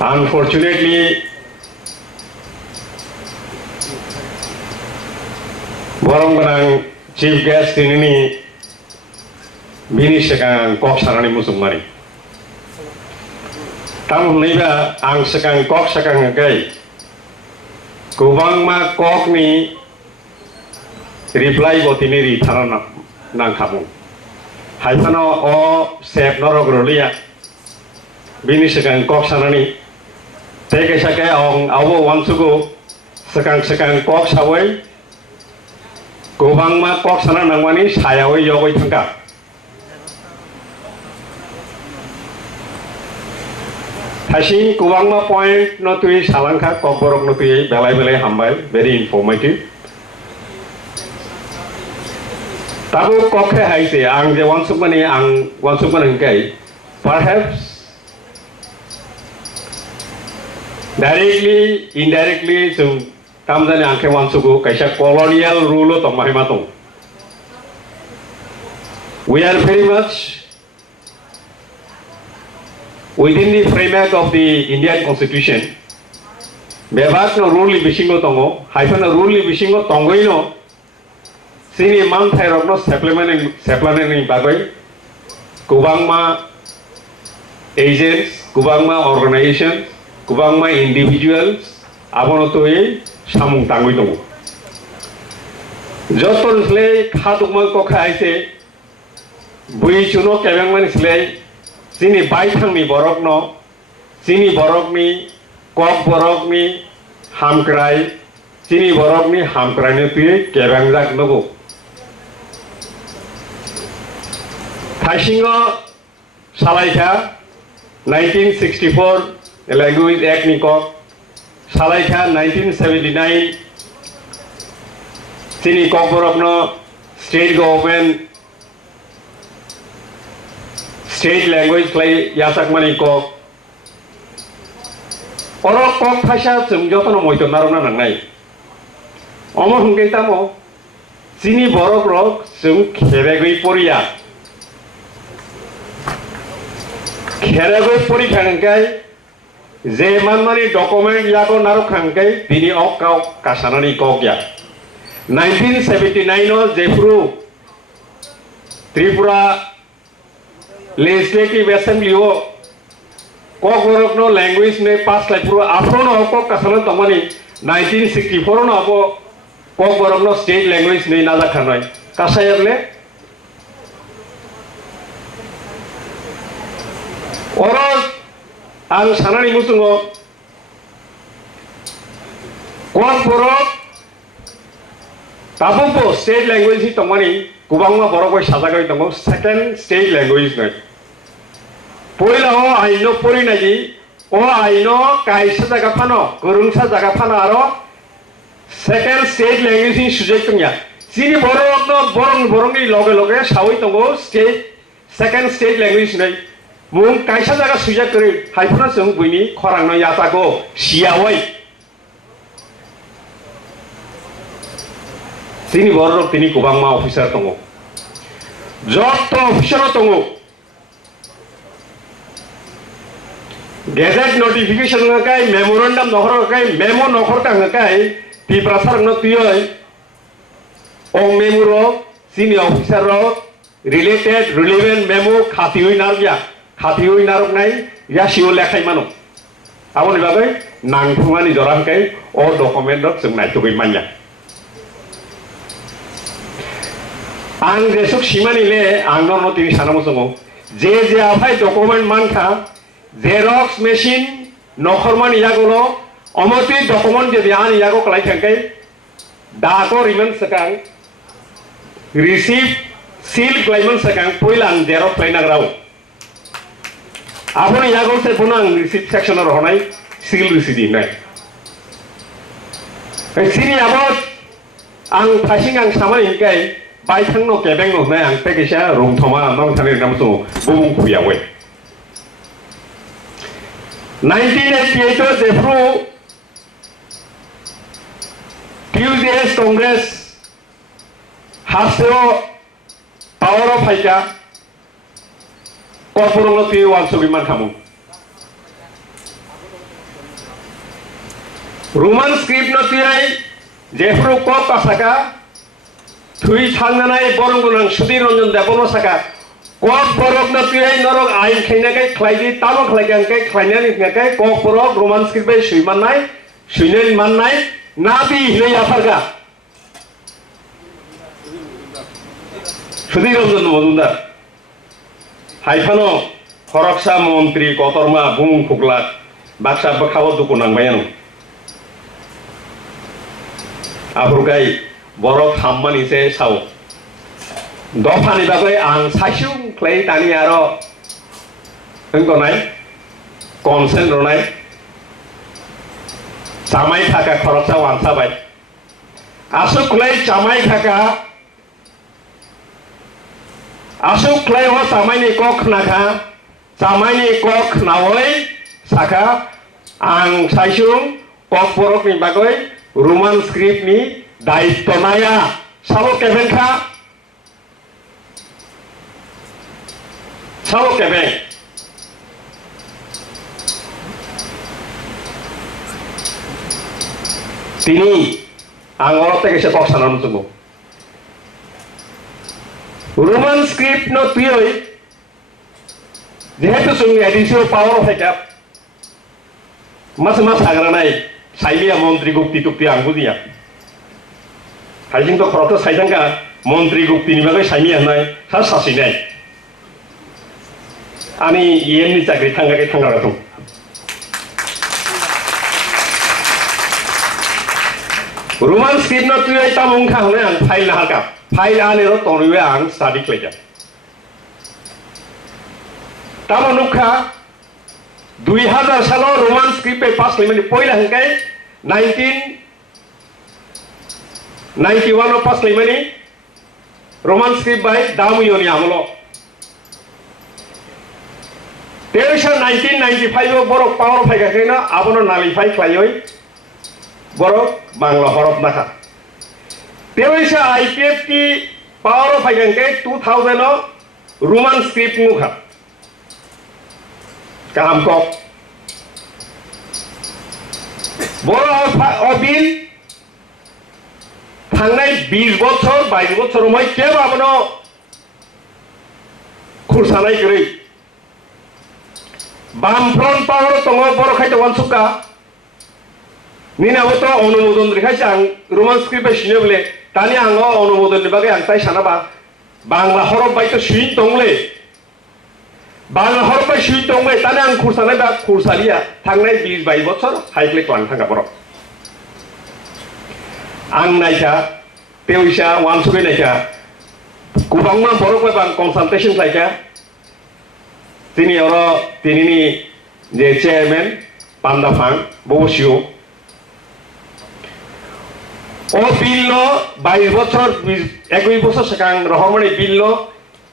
Unfortunately, Borong chief guest ini bini sekarang kok sarani musuh mari. Tamu niba ang sekarang kok sekarang ngai. Kubang ma kok ni reply botini ri thara nang kamu. Hai pano o sep norok rolia. Bini sekarang kok sarani. Tege sekarang ong awo wansugo sekarang kok sawai. Kubang ma kok sana nangwani sayawai yowai tangka. Hasil kubang ma point no tui salangka Kokrokno no tui belai hambai very informative. Tabu kokhe haise ang je wansukmani kai perhaps directly indirectly some Kamzani angke wansuku kaisa colonial rule tong mahimatong. We are very much within the framework of the Indian Constitution. Bebas no rule bisingo tongo, hyphen no rule bisingo tongo ino. Sini man thairok no supplement ni bagwi. Kubang ma agents, kubang ma organizations, kubang ma individuals. Abono to samung tangui tongo. Joton slay khatukman ko khaise bui chuno kebang man slay sini baithang ni Bororok sini Bororok ni kok Bororok ni hamkrai sini Bororok ni hamkrai ni tu kebang jak nogo. Thasingo salaikha 1964 Language Act ni kok Salaikha 1979 Sini Kokrokno state government state language play yasak mani kok Orok kok phasha jungjotono moito narona nangnai Omo hungkei tamo Sini Bororok jung kheregoi poriya Kheregoi pori khangkai je manmani document yago narok khangkai bini ok kasanani kok ya 1979 o jefru Tripura Legislative Assembly o Kokrokno language ne pass lai puro afrono kok kasana tomani 1964 no apo Kokrokno state language ne naja khanai kasayarle oro ang sanani musungo Bororok tabupo state language hi tongmani kubangma Bororok sajagoi tongo second state language noi poila o aino pori naji o aino kaisa jaga phano gorungsa jaga phano aro second state language hi sujek tongya sini Bororok no borong ni loge sawai tongo state second state language noi mung kaisa jaga sujak kori haifuna jung buini khorangno yasago siyawai sini Bororok tini kubangma officer tongo joto officer tongo gazette notification ngakai memorandum nohor ngakai memo nohor ka ngakai ti prasarang no tuyoi ong memuro sini officer ro related relevant memo khatioi narja khatioi narok nai ya siu lekhai mano aboni bagai nangthungani jorangkai o document rok jung naitugoi manya ang jesuk simani le ang no tini sanamo songo je afai document mankha xerox machine nokhorman yagolo omoti document je an yago klai khangkai dako riman sakang receive seal klaiman sakang poilan xerox klaina grau aponi yago se punang receipt section ro honai seal receipt nai sini abot ang phasing ang samani kai baithang no kebeng no nai ang pekisa rung thoma nong thani namso bubung kuyawe 1988 jefru TUDS Congress Hastei power of Haika Kokrokno ti wansugiman kamu Roman script no tuyai jefru ko pasaka thui thangnanai boronggunang sudiranjan depono saka Kokrokno no tuyai norok ain khainakai khlaidi tamo khlaigankai khlainani ngakai Kokrok Roman script bai suimannai suinen mannai nabi hilai afarga Sudhiranjan Majumdar হাইফানো খরকসা মন্ত্রী কতরমা বুং ফুকলা বাক্সা খাবার দুকু নাংবায়ান আফরকাই বরফ হামমানিছে Sao দফানি বাগৈ আং সাইসুং ক্লাই তানি আরো হংগনাই consent রনাই চামাই থাকা খরকসা ওয়ানসাবাই আসু ক্লাই চামাই থাকা Asuk klay ho samai kok naka samai kok nawai saka ang saisung kok borok ni bagoi Roman script ni daitto naya sabo keben kha sabo keben tini ang orot থেকে সে cock সানানো জন্য Roman script no tuyoi jehetu sung additional power of hekap mas agranai saimia montri gupti tukti angbudia hajing to khroto saidanga montri gupti ni bagai saimia nai sa sasinai ani yemni chakri thanga ratum Roman script no tuyoi tamung kha hone ang file na halka File anero tonriwe ang study kleja. Tamo nukha 2000 salo Roman script e pass limani poila hangkai 1991 pass limani Roman script by damu yoni amlo. Terisha 1995 borok power phaiga kena abono nalify klayoi borok bangla horof nakha. Terisha IPF ki power of Haganke 2000 Roman script mukha Kaham kok Bororok bill Thangnai 20 বছর 22 বছর মই কেব abono khursanai gori Bamfront power tongo boro khaito wansuka Nina boto onumodon rekhai ang Roman script e sinebole Tani ango onumodon ni bagai angtai sanaba Bangla horof bai to suin tongle Bangla horof bai suin tongle tani ang khursanai ba khursalia thangnai 20-22 বছর haikle twang thanga borok Ang naika teoisa wansuke naika kubangma borok bang consultation laika Tini oro tinini je chairman Pandafang Bobosio O billo 22 বছর 21 বছর সেকাং রহমনি billo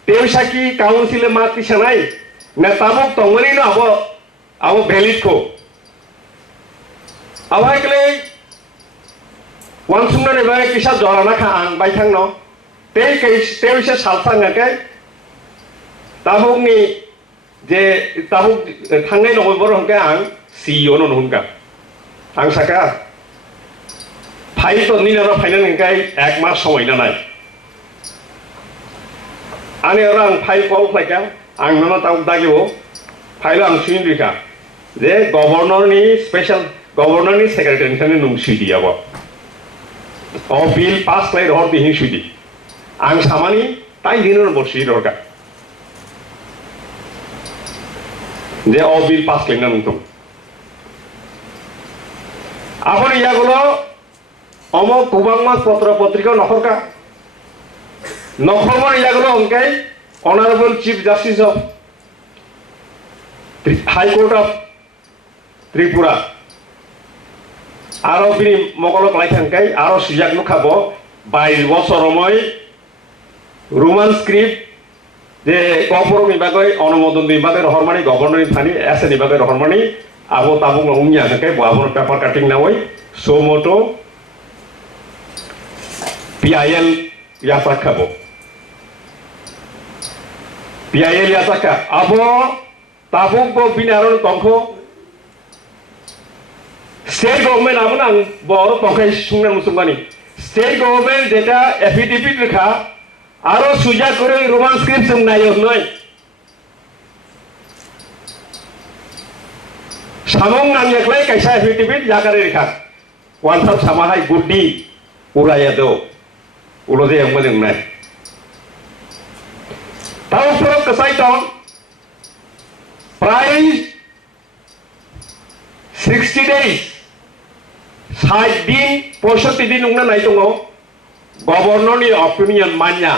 তেউসাকি কাউন্সিলে মাতি সানাই না তাবক তংমনি no abo valid ko awaikle wansungna ne bae kisa jorana kha ang baithang no teisa salsang ngakai tabok ni je tabok thangnai no bor hongka ang CEO no hongka ang saka File to ninero final ngay 1 মাস সময় না নাই Ani orang file call flaga ang nana tahu dagibo file ang suin rika je governor ni special governor ni secretary ni nung sudi abo O bill pass klai hor bihin sudi ang samani tai dinor borsi dorka Je o bill pass klai na nung Apon iagulo Omo kubangma potra potrika nokhorka nokhormar iagulo onkai Honorable Chief Justice of High Court of Tripura Aro bini mokolok laithangkai aro sujak nukhabo 22 বছর মই Roman script je Kokrokno ni bagoi onumodon ni bagoi rohormani governor ni thani ase ni bagoi rohormani abo tabuk ngungnya hangkai abo paper cutting nawai somoto PIL yasakabo PIL yasaka abo tabuk bo binaron tongkho State government amon ang bor tongkai sungna musungani. State government jeta affidavit rekha aro suja kore Roman script sungnai noi. Samong nang yaklai kaisa affidavit yakare rekha. Wan thap samahai guddi uraya do. Ulo de yang meneng nai. Tahu pro kesai tong. Price 60 days. 60 दिन 65 दिन उंगना नाई तंगो governor नि opinion manya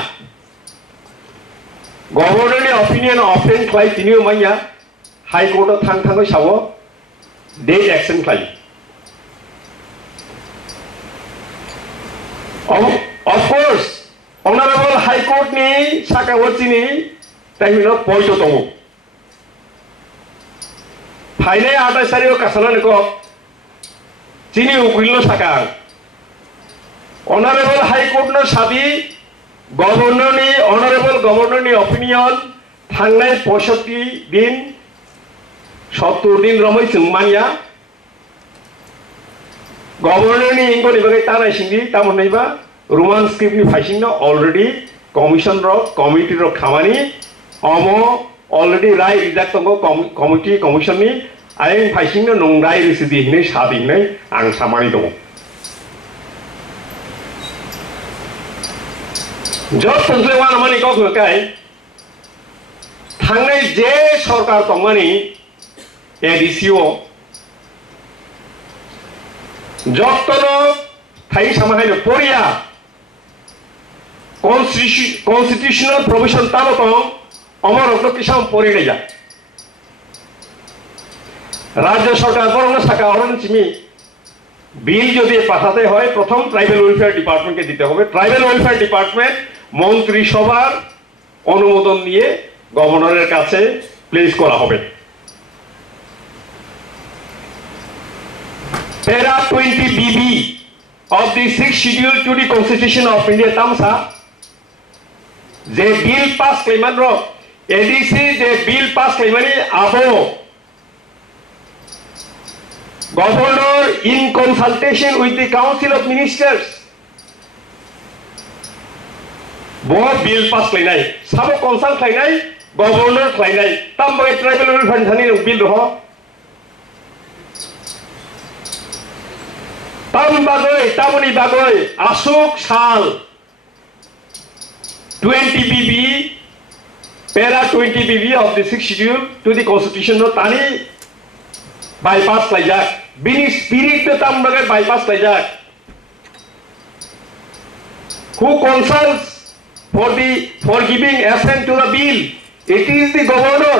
governor नि opinion often claim tiniu manya high court thang thang sawo date action claim of course honorable high court ni sakawati ni taimino poito tongo फाइने आटा सारियो kasana niko Sini ukilno sakang. Honorable High Court no sabi honorable governor ni opinion thangnai 65 din 70 din ramai sungmanya governor ni ingko ni bagai tanai singdi tamon nai ba Roman script ni faising no already commission ro committee ro khamani omo already right exact tongo committee commission ni aing faising no nongrai residi hine sabi nei ang samani dong jot tonglewan amani kok ngai thangnai je sarkar tongmani ADCO jottono thai samahai no poria constitutional provision tamo tong amar okno kisam pori nei ja राज्य सरकार बरং শাখা অরণ চিমি বিল যদি পাঠাতে হয় প্রথম tribal welfare ডিপার্টমেন্টকে দিতে হবে ট্রাইবাল ওয়েলফেয়ার ডিপার্টমেন্ট মন্ত্রী সভার অনুমোদন নিয়ে গভর্নরের কাছে প্লেস করা হবে Para 20 BB of the 6th schedule to the Constitution of India Tamsa the bill pass claimant ro ADC the bill pass claimant abo Governor in consultation with the Council of Ministers bo bill pass lainai sabo consult lainai governor lainai tambai tribal welfare thani bill ro tamoni bagoi asuk sal 20 BB para 20 BB of the 6th schedule to the constitution no tani bypass laijak bini spirit to tambagai bypass laijak who consults for giving assent to the bill it is the governor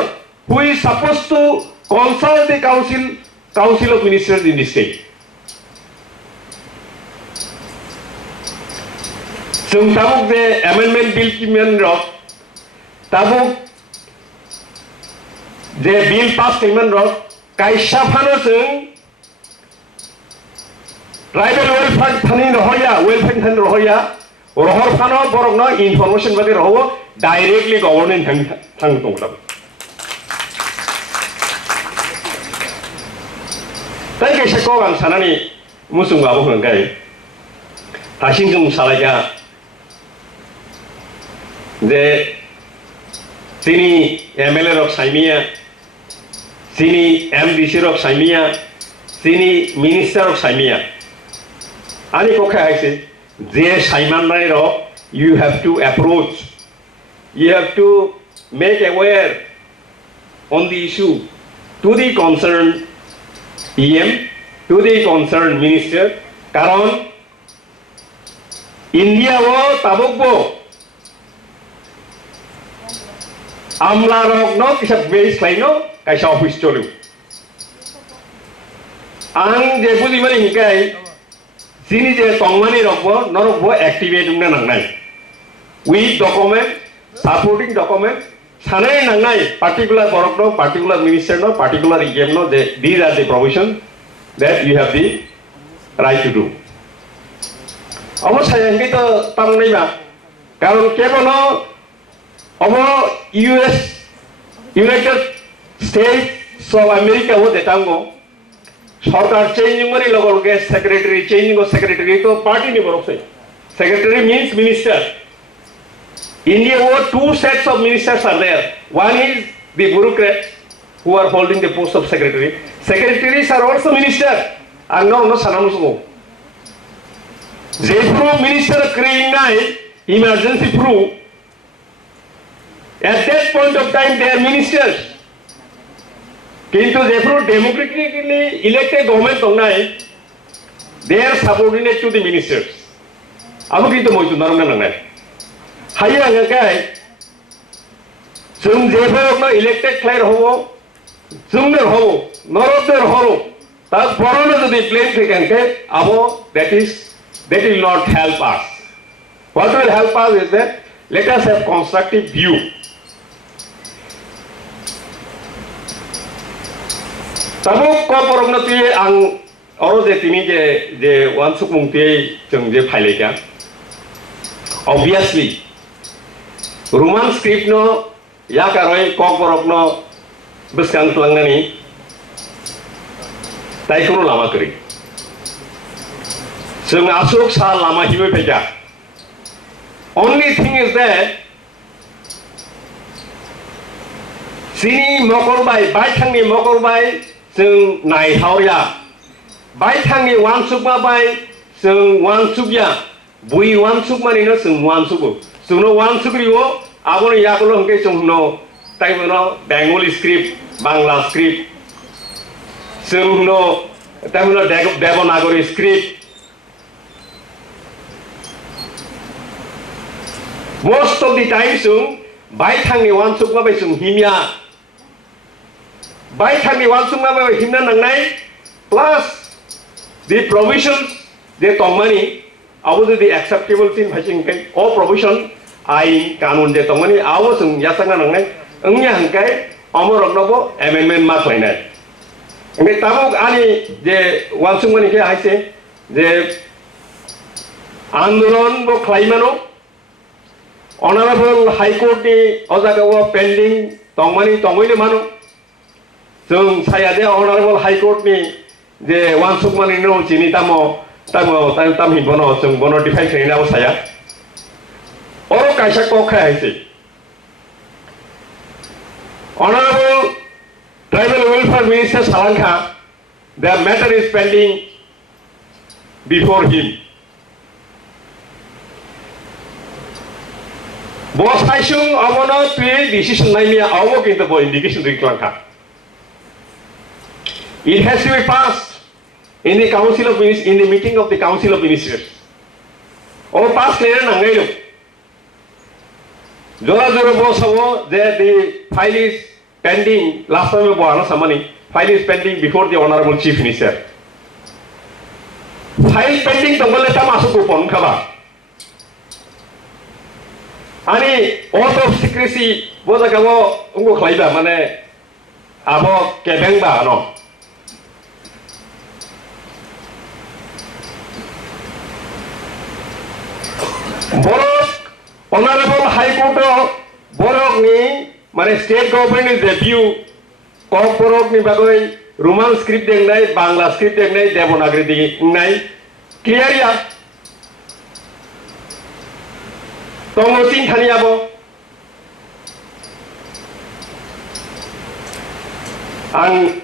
who is supposed to consult the council of ministers in the state so tabuk the amendment bill ki men ro tabuk the bill pass payment ro kaisa phano sung tribal welfare thani rohoya welfare thani rohoya rohor phano borok no information bagi roho directly government thang tonglam tai kaisa ko ang sanani musung abo hangkai tasing jung salaya de sini MLA rok saimia sini MDC rok saimia sini minister rok saimia ani ko kha aise je saiman nai ro you have to approach you have to make aware on the issue to the concerned PM to the concerned minister karon India wo tabukbo amla rok no kisa base laino kaisa office cholu ang je budi mari hikai sini je tongmani rokbo norokbo activate umna nangnai with document supporting document sanai nangnai particular Bororok particular minister no particular EM no these are the provision that you have the right to do অবশ্যই আমি তো তাম নাই বা কারণ কেবল অবো United States of America wo detango Sarkar changing money local guest secretary, changing of secretary to party ni borok say. Secretary means minister. India over two sets of ministers are there. One is the bureaucrats who are holding the post of secretary. Secretaries are also minister. And no sanamusugo. Zepro minister creating emergency proof. At that point of time they are ministers. Kintu Zepro democratically elected government only, they are subordinate to the ministers. Abu kintu moitu narumna nangai. Haya ngakai. Sung Zepro no elected clear hobo, sungner hobo, norother hobo. Tak borona to the plane thikante abo that will not help us. What will help us is that let us have constructive view. Tamu Kokrokno tuye ang oro de tini je wansuk mung tuye jeng je phaile kya. Obviously, Roman script no ya karoi Kokrokno beskan telangani tai kuno lama keri. Jeng asuk sa lama hiwe peja. Only thing is that sini mokorbai, baithangni mokorbai, jeng nai hauya. Baithangni wansukma bai, jeng wansukya. Bui wansukma ni no jeng wansuku. Jengno wansukriwo, abono yakulo hengke jengno taimono Bengali script, Bangla script. Jengno taimono Devanagari script. Most of the time sung baithangni wansukma bai sung himya. Baithangni wansukma bai himna nangnai plus the provisions they tongmani abo the acceptable thing haching kai all provision ai kanun de tongmani abo sung yasanga nangnai engnya hangkai Bororok bo amendment ma thainai. Ngai tabuk ani je wansukmani ke haise je andolon bo khlaimano Honorable High Court ni ojagawa pending tongmani tongoine mano. Jeng saya de Honorable High Court ni je wansukmani no chini tam himbono jeng bono defy khaina bo saya. Oro kaisa kokha haise. Honorable Tribal Welfare Minister Tongkha, their matter is pending before him. Bos haisung abono tuye decision naimia abo kintu bo indication riklanka. It has to be passed in the council of ministers, in the meeting of the council of ministers. O pass clear nangai lo. Jora bos abo that the file is pending. Last time bo ana samani file is pending before the honorable chief minister. File pending tongole ta masuk upon khaba. Ani oath of secrecy boza kamo ungo khlaiba mane abo kebeng ba no. Bororok Honorable High Court Bororok ni mane state government is review Kokrokno ni bagoi Roman script dengnai Bangla script dengnai Devanagari dengnai clear ya. Tongo tin thani abo ang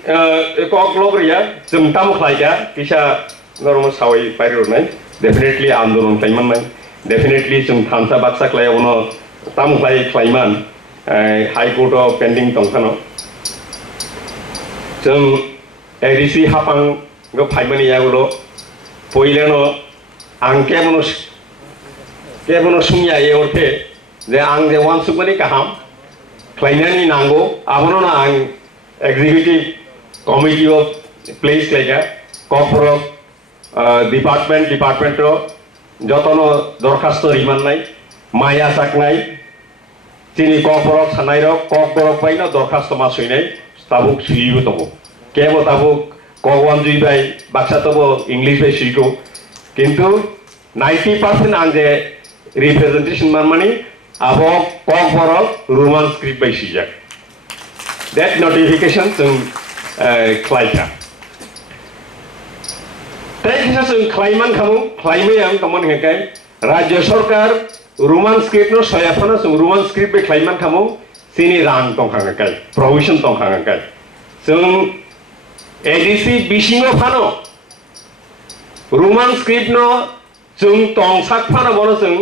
Kokrokno ya jeng tamu khlaika kisa normal sawai pairo nai definitely andolon klaiman nai definitely jeng thamsa baksa klai ono tamu klaiman high court of pending tongkha no jeng ADC hapang go phaimani yagulo poileno angke monos Kebono sungya ye orte je ang je wansukmani kaham klainani nango abono na ang executive committee of place like Kokrokno department ro jotono dorkhasto riman nai maya sak nai tini Kokrokno sanai ro Kokrokno paina dorkhasto ma suinai tabuk suibu tobo kebo tabuk kogwan jui bai baksa tobo English bai suiko kintu 90% ang je representation money abo Kokrokno Roman script by Sijak. That notification to Klaika. kaisa sung klaiman kamu klaimai yang tomon hekai Rajya Sarkar Roman script no soyafana sung Roman script be klaiman kamu sini rang tongkha hekai provision tongkha hekai sung ADC bisingo phano Roman script no sung tongsak phano bono sung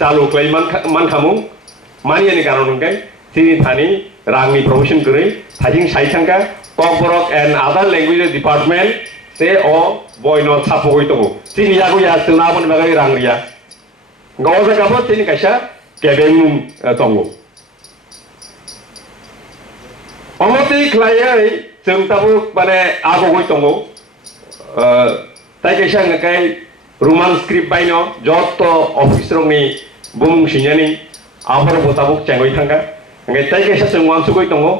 चालू मान खामु मानियानि कारण उनके sini thani rangni provision kori thajing saithangka Kokrokno and other language department se o boino sapogoi tongo sini yago ya tunabon bagai rangria gawa gabo sini kaisa kebemum tongo omoti klayai जों tabu bane agogoi tongo tai kaisa ngakai Roman script baino joto office rongni bumung sinyani ahor botabuk cengoi thangka ngai tai kaisa जों wansugoi tongo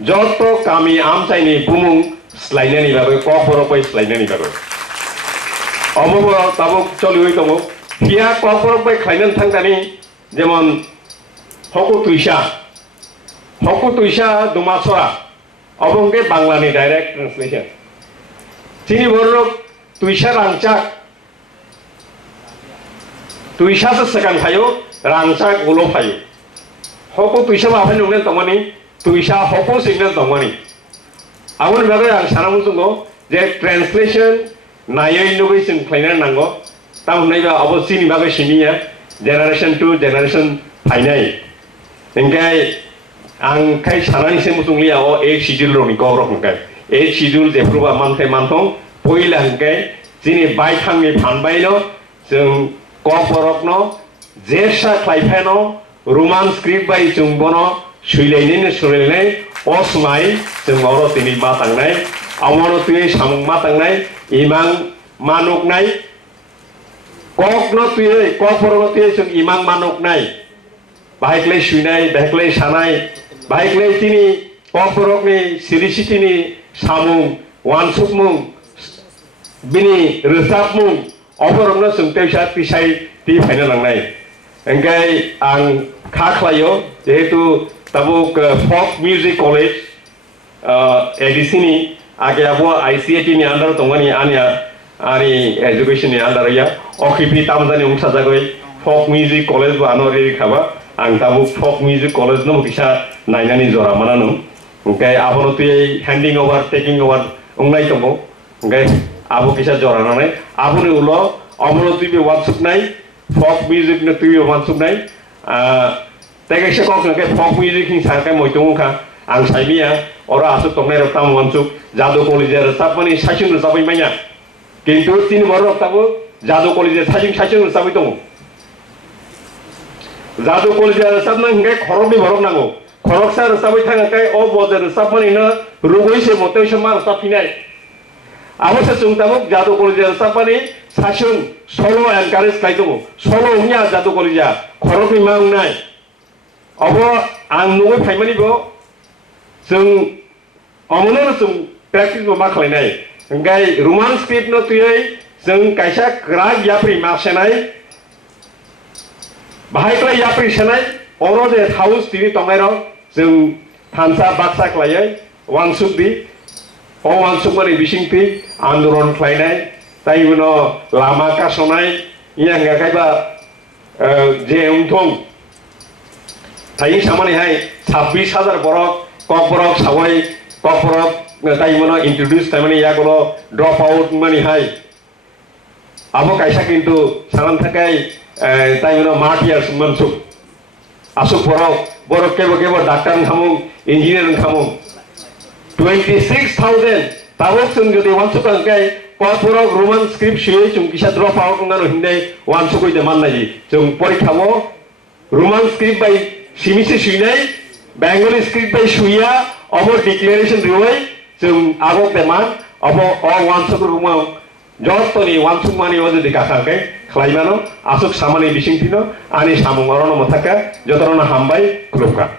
joto kami amsaini bumung slainani bagai Kokrokno bai slainani bagai omobo tabuk cholioi tongo hiya Kokrokno bai khlainan thangdani jemon hoku tuisha dumasora obongke banglani direct translation sini bororok tuisha rangchak tuisha sesekang payo rangchak ulo payo hoku tuisha apa nunglen tomani tuisha hoku signal tomani awon bagai ang sanamu sunggo je translation nayo innovation klainan nango tam naiba abo sini bagai siniya generation 2 generation finai engkai ang kai sanani se musunglia o ek schedule roni Kokrokno kai ek schedule je pruba manthe mantong poila engkai sini bai thangni phanbaino जों Kokrokno jesa klaifano Roman script bai जों bono suilainai osmai जों oro tini matangnai amono tui samung matangnai imang manuknai Kokrokno tui जों imang manuknai bahaklai suinai bahaklai sanai bahaklai tini Kokrokni sirisitini samung wansukmung bini resapmung Bororokno जों teusha pisai ti final langnai engkai ang khaklayo jehetu tabuk folk music college edisini age abo ICAT ni under tongani ani education ni under ya okipi tamjani ungsajagoi folk music college bo anori khaba ang tabuk folk music college no kisa nainani jora mananu engkai abono tui handing over taking over ungnai tongo engkai abo kisa jora nanai aboni ulo amono tui be wansuk nai folk music no tui wansuk nai Tegese kok ngake folk music ni sangkai moitung kha ang saimia ora asuk tongnai rotam wansuk jadu college sapani sachung sabai manya kintu tin borok tabu jadu college sachung sabai tong jadu college sapna ngai khorok ni borok nango khorok sa sabai thanga kai o boder sapani na rugoi se motoi samar sapinai awase chung tabuk jadu college sapani sachung solo encourage kai tong solo nya jadu college khorok ni mang nai abo ang nungoi phaimani bo जों amono जों practice bo ma khlainai ngai Roman script no tuyai जों kaisa krak yapri maksenai bahaklai yapri senai oro je house tini tongairo जों thansa baksa khlaiai wansuk di o wansuk mani bisingti andoron khlainai tai uno lama kasonai yang ga kaiba je ungthong tai samani hai 26000 borok Kokrokno sawai Kokrokno tai mono introduce tamani yagono drop out mani hai abo kaisa kintu salam thakai tai mono martial mansuk asuk borok kebo doctor khamung engineer khamung 26000 tabok sung jodi wansuk kai Kokrokno Roman script shue chung kisa drop out ngano hindai wansuk oi de mannai chung porikha Roman script bai simise suinai Bengali script by Shuya, about declaration riwai, जों agok teman, abo wansuk rumah, jotoni wansuk mani wajah dikatakan, kelaimano, asuk samani bising tino, ani samung orang nomor taka, jotorona hambai, kelupka.